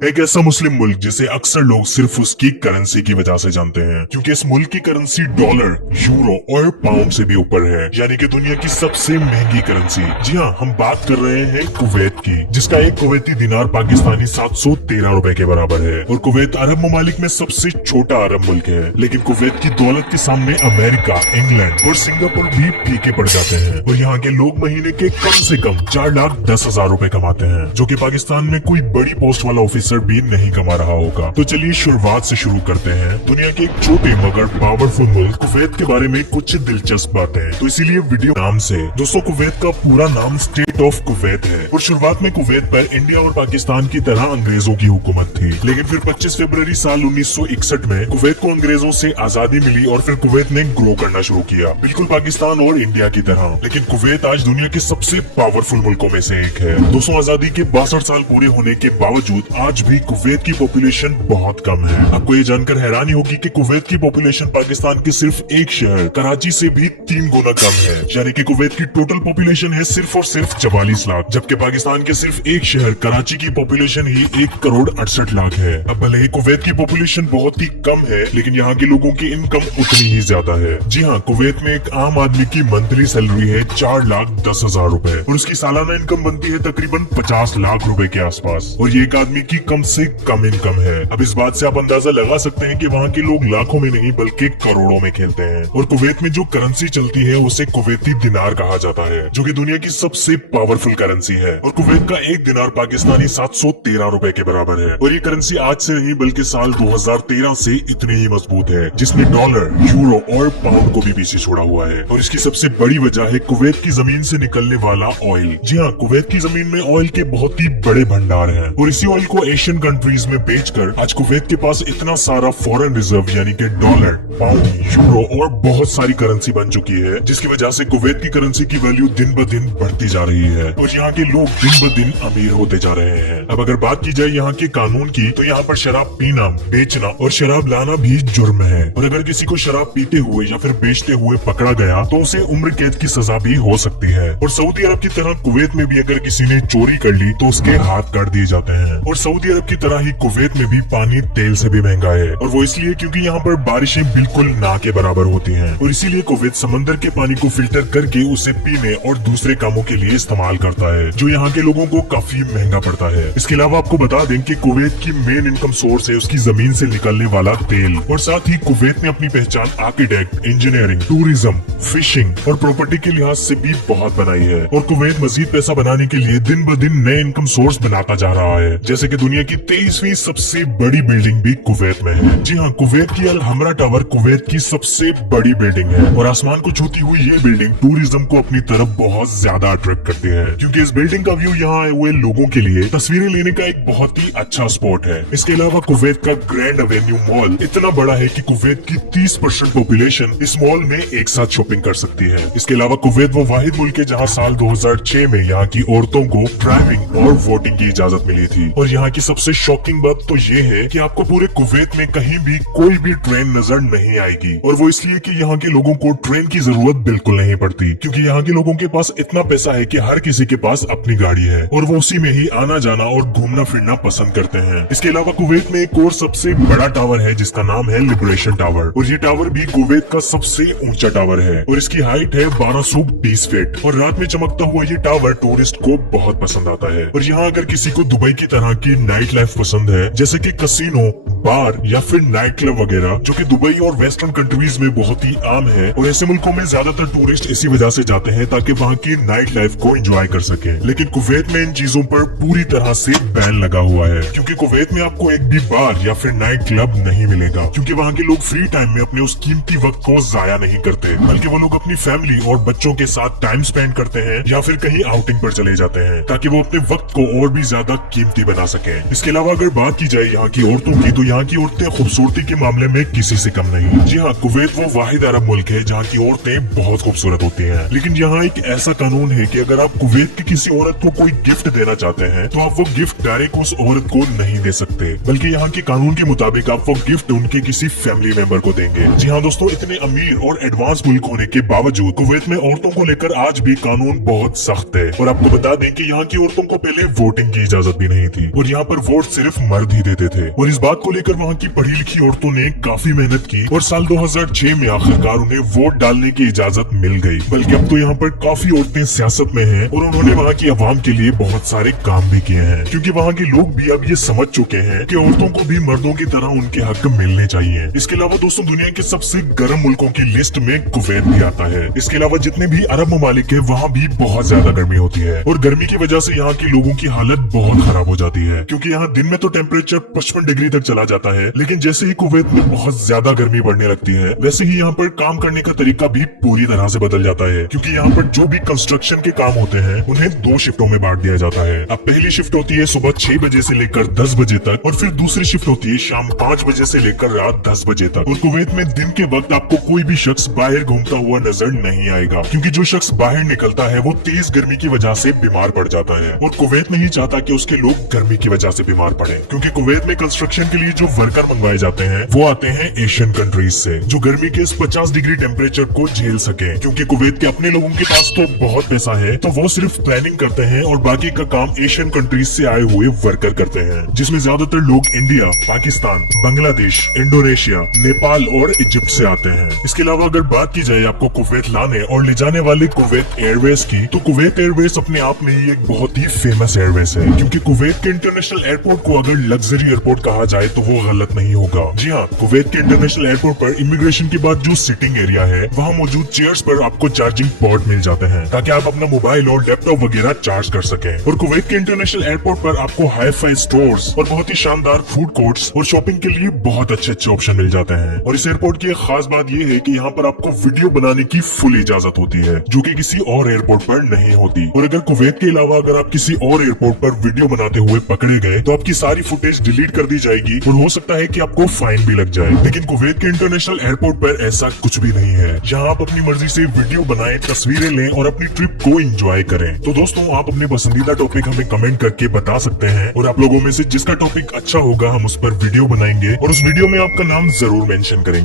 एक ऐसा मुस्लिम मुल्क जिसे अक्सर लोग सिर्फ उसकी करेंसी की वजह से जानते हैं, क्योंकि इस मुल्क की करेंसी डॉलर, यूरो और पाउंड से भी ऊपर है, यानी कि दुनिया की सबसे महंगी करेंसी। जी हाँ, हम बात कर रहे हैं कुवैत की, जिसका एक कुवैती दिनार पाकिस्तानी 713 रुपए के बराबर है। और कुवैत अरब ममालिक में सबसे छोटा अरब मुल्क है, लेकिन कुवैत की दौलत के सामने अमेरिका, इंग्लैंड और सिंगापुर भी फीके पड़ जाते हैं। और यहाँ के लोग महीने के कम से कम 4,10,000 रुपए कमाते हैं, जो कि पाकिस्तान में कोई बड़ी पोस्ट वाला ऑफिसर भी नहीं कमा रहा होगा। तो चलिए शुरुआत से शुरू करते हैं दुनिया के एक छोटे मगर पावरफुल मुल्क कुवैत के बारे में कुछ दिलचस्प बातें। तो इसीलिए वीडियो नाम से दोस्तों, कुवैत का पूरा नाम स्टेट ऑफ कुवैत है। और शुरुआत में कुवैत पर इंडिया और पाकिस्तान की तरह अंग्रेजों की हुकूमत थी, लेकिन फिर 25 फरवरी साल 1961 में कुवैत को अंग्रेजों से आजादी मिली और फिर कुवैत ने ग्रो करना शुरू किया, बिल्कुल पाकिस्तान और इंडिया की तरह। लेकिन कुवैत आज दुनिया के सबसे पावरफुल मुल्कों में से एक है। दोस्तों, आजादी के 62 साल पूरे होने के बावजूद आज भी कुवैत की पॉपुलेशन बहुत कम है। आपको ये जानकर हैरानी होगी कि कुवैत की पॉपुलेशन पाकिस्तान के सिर्फ एक शहर कराची से भी 3 गुना कम है, यानी कि कुवैत की टोटल पॉपुलेशन है सिर्फ और सिर्फ 44 लाख, जबकि पाकिस्तान के सिर्फ एक शहर कराची की पॉपुलेशन ही 1,68,00,000 है। अब भले ही कुवैत की पॉपुलेशन बहुत ही कम है, लेकिन यहाँ के लोगों की इनकम उतनी ही ज्यादा है। जी हाँ, कुवैत में एक आम आदमी की मंथली सैलरी है 4,10,000 रुपए और उसकी सालाना इनकम बनती है तकरीबन 50 लाख रुपए के आसपास। और ये एक आदमी की कम से कम इनकम है। अब इस बात से आप अंदाजा लगा सकते हैं कि वहाँ के लोग लाखों में नहीं बल्कि करोड़ों में खेलते हैं। और कुवैत में जो करेंसी चलती है उसे कुवैती दिनार कहा जाता है, जो कि दुनिया की सबसे पावरफुल करेंसी है। और कुवैत का एक दिनार पाकिस्तानी 713 रुपए के बराबर है। और ये करेंसी आज से नहीं बल्कि साल 2013 से इतनी ही मजबूत है, जिसने डॉलर, यूरो और पाउंड को भी पीछे छोड़ा हुआ है। और इसकी सबसे बड़ी वजह है कुवैत की जमीन से निकलने वाला ऑयल। जी हाँ, कुवैत की जमीन में ऑयल के बहुत ही बड़े भंडार हैं और इसी ऑयल को एशियन कंट्रीज में बेचकर आज कुवैत के पास इतना सारा फॉरेन रिजर्व यानी कि डॉलर, पाउंड, यूरो और बहुत सारी करेंसी बन चुकी है, जिसकी वजह से कुवैत की करेंसी की वैल्यू दिन ब दिन बढ़ती जा रही है और यहाँ के लोग दिन ब दिन अमीर होते जा रहे हैं। अब अगर बात की जाए यहाँ के कानून की, तो यहाँ पर शराब पीना, बेचना और शराब लाना भी जुर्म है। और अगर किसी को शराब पीते हुए या फिर बेचते हुए पकड़ा गया तो उसे उम्र कैद की सजा भी हो सकती है। और सऊदी अरब की तरह कुवैत में भी अगर किसी ने चोरी कर ली तो उसके हाथ काट दिए जाते हैं। और सऊदी अरब की तरह ही कुवैत में भी पानी तेल से भी महंगा है, और वो इसलिए क्योंकि यहाँ पर बारिशें बिल्कुल ना के बराबर होती हैं। और इसीलिए कुवैत समंदर के पानी को फिल्टर करके उसे पीने और दूसरे कामों के लिए इस्तेमाल करता है, जो यहाँ के लोगों को काफी महंगा पड़ता है। इसके अलावा आपको बता दें कि कुवैत की मेन इनकम सोर्स है उसकी जमीन से निकलने वाला तेल। और साथ ही कुवैत ने अपनी पहचान आर्किटेक्ट, इंजीनियरिंग, टूरिज्म, फिशिंग और प्रॉपर्टी के लिहाज से भी बहुत बनाई है। और कुवैत मजीद पैसा बनाने के लिए दिन ब दिन नए इनकम सोर्स बनाता जा रहा है, जैसे कि दुनिया की 23वीं सबसे बड़ी बिल्डिंग भी कुवैत में है। जी हाँ, कुवैत की अल हमरा टावर कुवैत की सबसे बड़ी बिल्डिंग है और आसमान को छूती हुई ये बिल्डिंग टूरिज्म को अपनी तरफ बहुत ज्यादा अट्रैक्ट करती है, क्योंकि इस बिल्डिंग का व्यू यहाँ आए हुए लोगों के लिए तस्वीरें लेने का एक बहुत ही अच्छा स्पॉट है। इसके अलावा कुवैत का ग्रैंड एवेन्यू मॉल इतना बड़ा है कि कुवैत की 30% पॉपुलेशन इस मॉल में एक साथ शॉपिंग कर सकती है। इसके अलावा कुवैत वो वाहिद मुल्क है जहाँ साल 2006 में यहाँ की औरतों को ड्राइविंग और वोटिंग की इजाजत मिली थी। और यहाँ की सबसे शॉकिंग बात तो ये है कि आपको पूरे कुवैत में कहीं भी कोई भी ट्रेन नजर नहीं आएगी, और वो इसलिए कि यहाँ के लोगों को ट्रेन की जरूरत बिल्कुल नहीं पड़ती, क्योंकि यहाँ के लोगों के पास इतना पैसा है कि हर किसी के पास अपनी गाड़ी है और वो उसी में ही आना जाना और घूमना फिरना पसंद करते हैं। इसके अलावा कुवैत में एक और सबसे बड़ा टावर है जिसका नाम है लिबरेशन टावर, और ये टावर भी कुवैत का सबसे ऊंचा टावर है और इसकी हाइट है 1220 फीट। और रात में चमकता हुआ ये टावर टूरिस्ट को बहुत पसंद आता है। और यहाँ अगर किसी को दुबई की तरह की नाइट लाइफ पसंद है, जैसे कि कसिनो, बार या फिर नाइट क्लब वगैरह, जो कि दुबई और वेस्टर्न कंट्रीज में बहुत ही आम है, और ऐसे मुल्कों में ज्यादातर टूरिस्ट इसी वजह से जाते हैं ताकि वहाँ की नाइट लाइफ को एंजॉय कर सके। लेकिन कुवैत में इन चीजों पर पूरी तरह से बैन लगा हुआ है, क्योंकि कुवैत में आपको एक भी बार या फिर नाइट क्लब नहीं मिलेगा, क्योंकि वहाँ के लोग फ्री टाइम में अपने उस कीमती वक्त को जाया नहीं करते, बल्कि वो लोग अपनी फैमिली और बच्चों के साथ टाइम स्पेंड करते हैं या फिर कहीं आउटिंग पर चले जाते हैं ताकि वो अपने वक्त को और भी ज्यादा कीमती बना सके। इसके अलावा अगर बात की जाए यहाँ की औरतों की, तो यहाँ की औरतें खूबसूरती के मामले में किसी से कम नहीं। जी हाँ, कुवैत वो वाहिद अरब मुल्क है जहाँ की औरतें बहुत खूबसूरत होती हैं। लेकिन यहाँ एक ऐसा कानून है कि अगर आप कुवैत की किसी औरत को कोई गिफ्ट देना चाहते हैं तो आप वो गिफ्ट डायरेक्ट उस औरत को नहीं दे सकते, बल्कि यहाँ के कानून के मुताबिक आप वो गिफ्ट उनके किसी फैमिली मेंबर को देंगे। जी हाँ दोस्तों, इतने अमीर और एडवांस मुल्क होने के बावजूद कुवैत में औरतों को लेकर आज भी कानून बहुत सख्त है। और आपको बता दें कि यहाँ की औरतों को पहले वोटिंग की इजाजत भी नहीं थी और यहाँ पर वोट सिर्फ मर्द ही देते थे। और इस बात को लेकर वहाँ की पढ़ी लिखी औरतों ने काफी मेहनत की और साल 2006 में आखिरकार उन्हें वोट डालने की इजाजत मिल गई। बल्कि अब तो यहाँ पर काफी औरतें सियासत में हैं और उन्होंने वहाँ की आवाम के लिए बहुत सारे काम भी किए हैं, क्योंकि वहाँ के लोग भी अब ये समझ चुके हैं कि औरतों को भी मर्दों की तरह उनके हक मिलने चाहिए। इसके अलावा दोस्तों, दुनिया के सबसे गर्म मुल्कों की लिस्ट में कुवैत भी आता है। इसके अलावा जितने भी अरब ममालिक है वहाँ भी बहुत ज्यादा गर्मी होती है और गर्मी की वजह से यहाँ के लोगों की हालत बहुत खराब हो जाती है, क्योंकि यहाँ दिन में तो टेम्परेचर 55 डिग्री तक चला जाता है, लेकिन जैसे ही कुवैत में बहुत ज्यादा गर्मी बढ़ने लगती है वैसे ही यहाँ पर काम करने का तरीका भी पूरी तरह से बदल जाता है। क्योंकि यहाँ पर जो भी कंस्ट्रक्शन के काम होते हैं उन्हें 2 शिफ्टों में बांट दिया जाता है। अब पहली शिफ्ट होती है सुबह 6 बजे से लेकर 10 बजे तक और फिर दूसरी शिफ्ट होती है शाम 5 बजे से लेकर रात 10 बजे तक। और कुवैत में दिन के वक्त आपको कोई भी शख्स बाहर घूमता हुआ नजर नहीं आएगा, क्योंकि जो शख्स बाहर निकलता है वो तेज गर्मी की वजह से बीमार पड़ जाता है और कुवैत नहीं चाहता कि उसके लोग गर्मी की वजह से बीमार पड़े। क्योंकि कुवैत में कंस्ट्रक्शन के लिए जो वर्कर मंगवाए जाते हैं वो आते हैं एशियन कंट्रीज से, जो गर्मी के इस 50 डिग्री टेम्परेचर को झेल सके। क्योंकि कुवैत के अपने लोगों के पास तो बहुत पैसा है, तो वो सिर्फ प्लानिंग करते हैं और बाकी का काम एशियन कंट्रीज से आए हुए वर्कर करते हैं, जिसमें ज्यादातर लोग इंडिया, पाकिस्तान, बांग्लादेश, इंडोनेशिया, नेपाल और इजिप्ट से आते हैं। इसके अलावा अगर बात की जाए आपको कुवैत लाने और ले जाने वाले कुवैत एयरवेज की, तो कुवैत एयरवेज अपने आप में ही एक बहुत ही फेमस एयरवेज है। क्योंकि कुवैत के इंटरनेशनल एयरपोर्ट को अगर लग्जरी एयरपोर्ट कहा जाए तो वो गलत नहीं होगा। जी हाँ, कुवैत के इंटरनेशनल एयरपोर्ट पर इमिग्रेशन के बाद जो सिटिंग एरिया है वहाँ मौजूद चेयर्स पर आपको चार्जिंग पोर्ट मिल जाते हैं, ताकि आप अपना मोबाइल और लैपटॉप वगैरह चार्ज कर सकें। और कुवैत के इंटरनेशनल एयरपोर्ट पर आपको हाई फाई स्टोर्स और बहुत ही शानदार फूड कोर्ट्स और शॉपिंग के लिए बहुत अच्छे ऑप्शन मिल जाते हैं। और इस एयरपोर्ट की एक खास बात यह है कि यहाँ पर आपको वीडियो बनाने की फुल इजाजत होती है, जो कि किसी और एयरपोर्ट पर नहीं होती। और अगर कुवैत के अलावा अगर आप किसी और एयरपोर्ट पर वीडियो बनाते हुए पकड़े गए तो आपकी सारी फुटेज डिलीट कर दी जाएगी और हो सकता है कि आपको फाइन भी लग जाए। लेकिन कुवैत के इंटरनेशनल एयरपोर्ट पर ऐसा कुछ भी नहीं है। यहाँ आप अपनी मर्जी से वीडियो बनाएं, तस्वीरें लें और अपनी ट्रिप को एंजॉय करें। तो दोस्तों, आप अपने पसंदीदा टॉपिक हमें कमेंट करके बता सकते हैं और आप लोगों में से जिसका टॉपिक अच्छा होगा हम उस पर वीडियो बनाएंगे और उस वीडियो में आपका नाम जरूर मेंशन करेंगे।